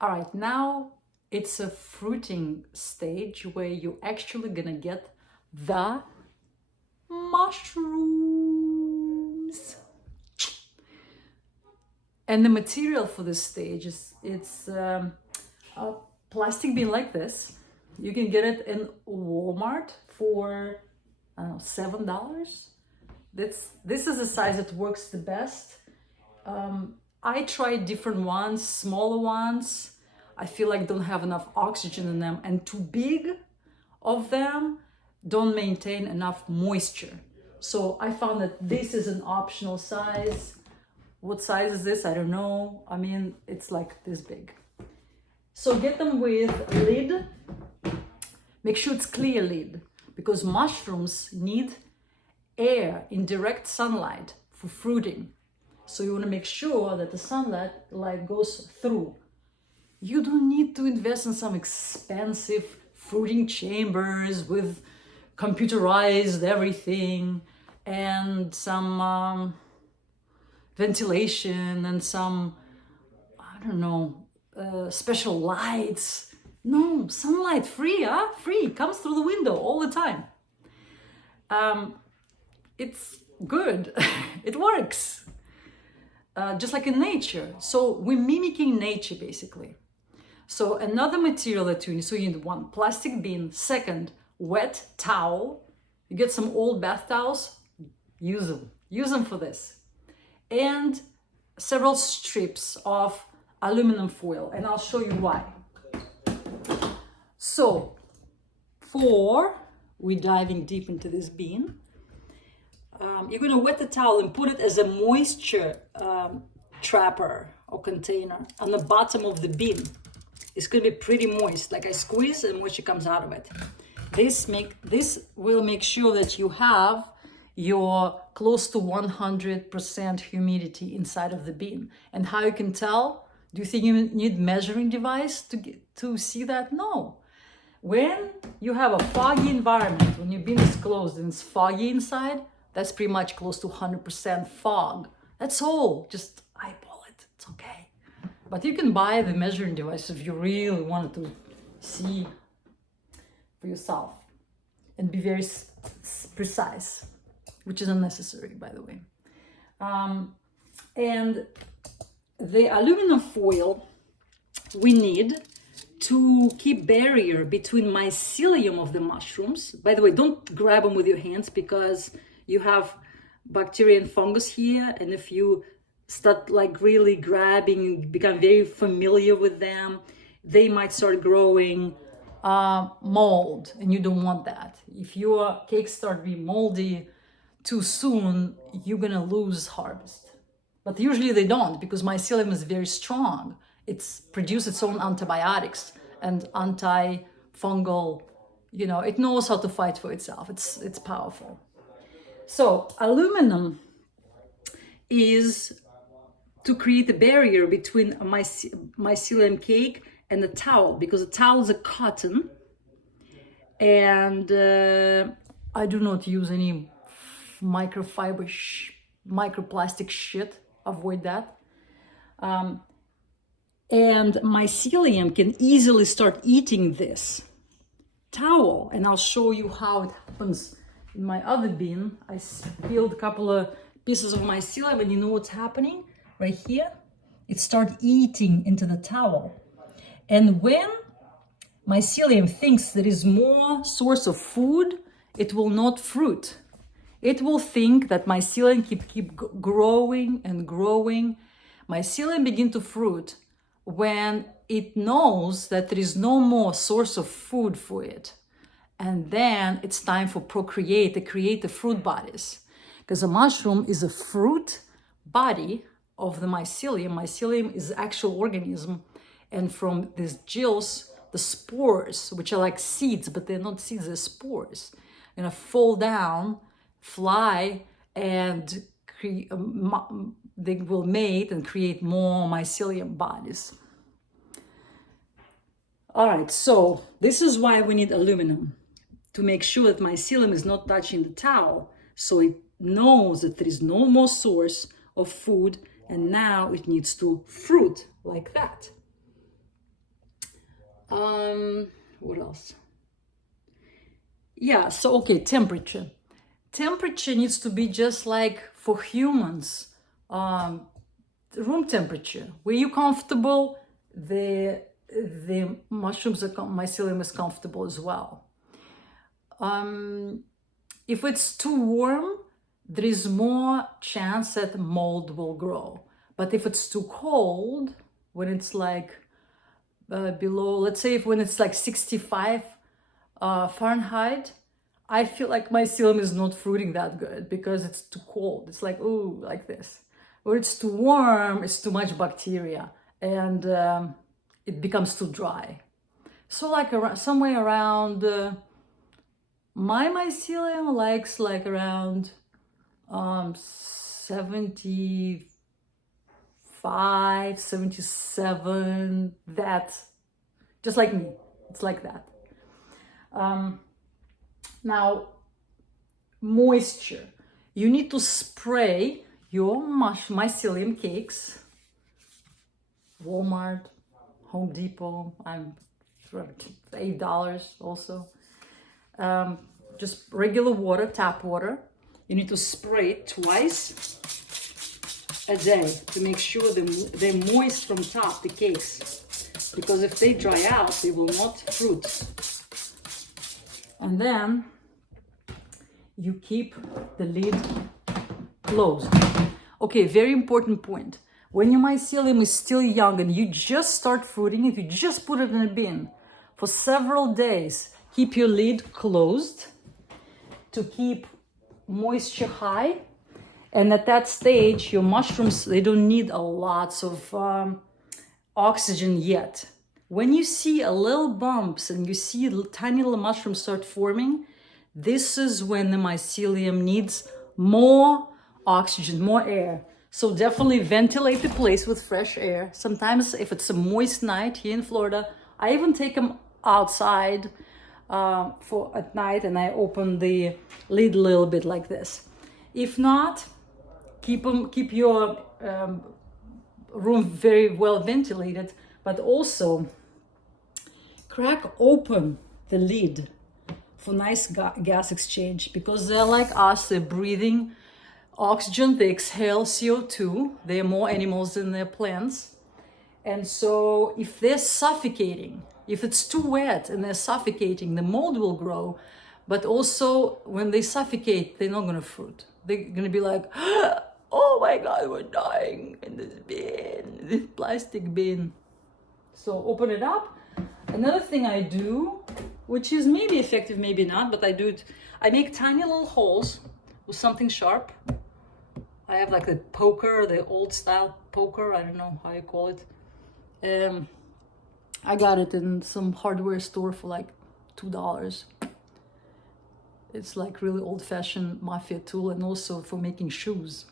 All right, now it's a fruiting stage where you're actually gonna get the mushrooms. And the material for this stage is a plastic bin like this. You can get it in Walmart for I don't know, $7. This is the size that works the best. I tried different ones, smaller ones. I feel like don't have enough oxygen in them, and too big of them don't maintain enough moisture. So I found that this is an optional size. What size is this? I don't know. I mean, it's like this big. So get them with lid. Make sure it's clear lid, because mushrooms need air in direct sunlight for fruiting. So you want to make sure that the sunlight goes through. You don't need to invest in some expensive fruiting chambers with computerized everything and some ventilation and some, I don't know, special lights. No, sunlight free, free, comes through the window all the time. It's good. It works. Just like in nature. So we're mimicking nature basically. So another material that you need, so you need one, plastic bin. Second, wet towel. You get some old bath towels, use them. Use them for this. And several strips of aluminum foil, and I'll show you why. So, we're diving deep into this bin. You're gonna wet the towel and put it as a moisture trapper or container on the bottom of the bin. It's gonna be pretty moist, like I squeeze and moisture comes out of it. This will make sure that you have your close to 100% humidity inside of the bin. And how you can tell? Do you think you need measuring device to see that? No. When you have a foggy environment, when your bin is closed and it's foggy inside, that's pretty much close to 100% fog. That's all. Just eyeball it. It's okay. But you can buy the measuring device if you really wanted to see for yourself and be very precise, which is unnecessary, by the way. And the aluminum foil we need to keep barrier between mycelium of the mushrooms. By the way, don't grab them with your hands because you have bacteria and fungus here, and if you start like really grabbing, become very familiar with them, they might start growing mold, and you don't want that. If your cakes start being moldy too soon, you're gonna lose harvest. But usually they don't, because mycelium is very strong. It's produced its own antibiotics and antifungal, it knows how to fight for itself. It's powerful. So aluminum is to create a barrier between a mycelium cake and the towel, because the towel is a cotton, and I do not use any microfiber, microplastic shit. Avoid that. And mycelium can easily start eating this towel, and I'll show you how it happens. In my other bin, I spilled a couple of pieces of mycelium, and you know what's happening? Right here, it starts eating into the towel. And when mycelium thinks there is more source of food, it will not fruit. It will think that mycelium keep growing and growing. Mycelium begin to fruit when it knows that there is no more source of food for it. And then it's time for procreate, to create the fruit bodies. Because a mushroom is a fruit body of the mycelium. Mycelium is actual organism. And from these gills, the spores, which are like seeds, but they're not seeds, they're spores, gonna fall down, fly, and they will mate and create more mycelium bodies. All right, so this is why we need aluminum, to make sure that mycelium is not touching the towel, so it knows that there is no more source of food, and now it needs to fruit like that. What else? Yeah, so okay, temperature. Temperature needs to be just like for humans. Room temperature. Where you comfortable, the mushrooms mycelium is comfortable as well. If it's too warm, there is more chance that mold will grow. But if it's too cold, when it's like below, let's say when it's like 65 Fahrenheit, I feel like mycelium is not fruiting that good because it's too cold. It's like, ooh, like this. Or it's too warm, it's too much bacteria, and it becomes too dry. So like somewhere around, my mycelium likes like around 75, 77, that, just like me, it's like that. Now, moisture. You need to spray your mycelium cakes. Walmart, Home Depot, I'm $8 also. Just regular water, tap water. You need to spray it twice a day to make sure they're moist from top, the cakes. Because if they dry out, they will not fruit. And then you keep the lid closed. Okay, very important point. When your mycelium is still young and you just start fruiting it, you just put it in a bin for several days. Keep your lid closed to keep moisture high. And at that stage, your mushrooms, they don't need a lot of oxygen yet. When you see a little bumps and you see tiny little mushrooms start forming, this is when the mycelium needs more oxygen, more air. So definitely ventilate the place with fresh air. Sometimes if it's a moist night here in Florida, I even take them outside for at night and I open the lid a little bit like this. If not, keep your room very well ventilated, but also crack open the lid for nice gas exchange, because they're like us, they're breathing oxygen, they exhale CO2, there are more animals than there are plants. And so if they're suffocating, if it's too wet and they're suffocating, the mold will grow. But also when they suffocate, they're not going to fruit. They're going to be like, oh my God, we're dying in this bin, this plastic bin. So open it up. Another thing I do, which is maybe effective, maybe not, but I do it, I make tiny little holes with something sharp. I have like the poker, the old style poker, I don't know how you call it. I got it in some hardware store for like $2. It's like really old-fashioned mafia tool, and also for making shoes.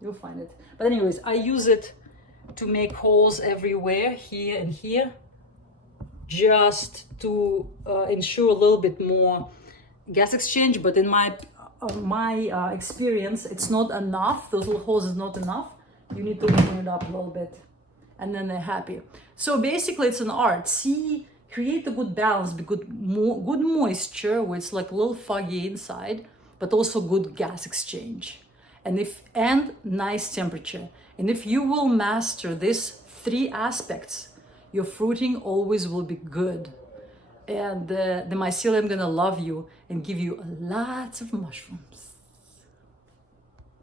You'll find it. But anyways, I use it to make holes everywhere, here and here, just to ensure a little bit more gas exchange. But in my experience, it's not enough. Those little holes is not enough. You need to open it up a little bit, and then they're happy. So basically, it's an art. Create a good balance, good moisture, where it's like a little foggy inside, but also good gas exchange, and nice temperature. And if you will master these three aspects, your fruiting always will be good. And the mycelium gonna love you and give you lots of mushrooms.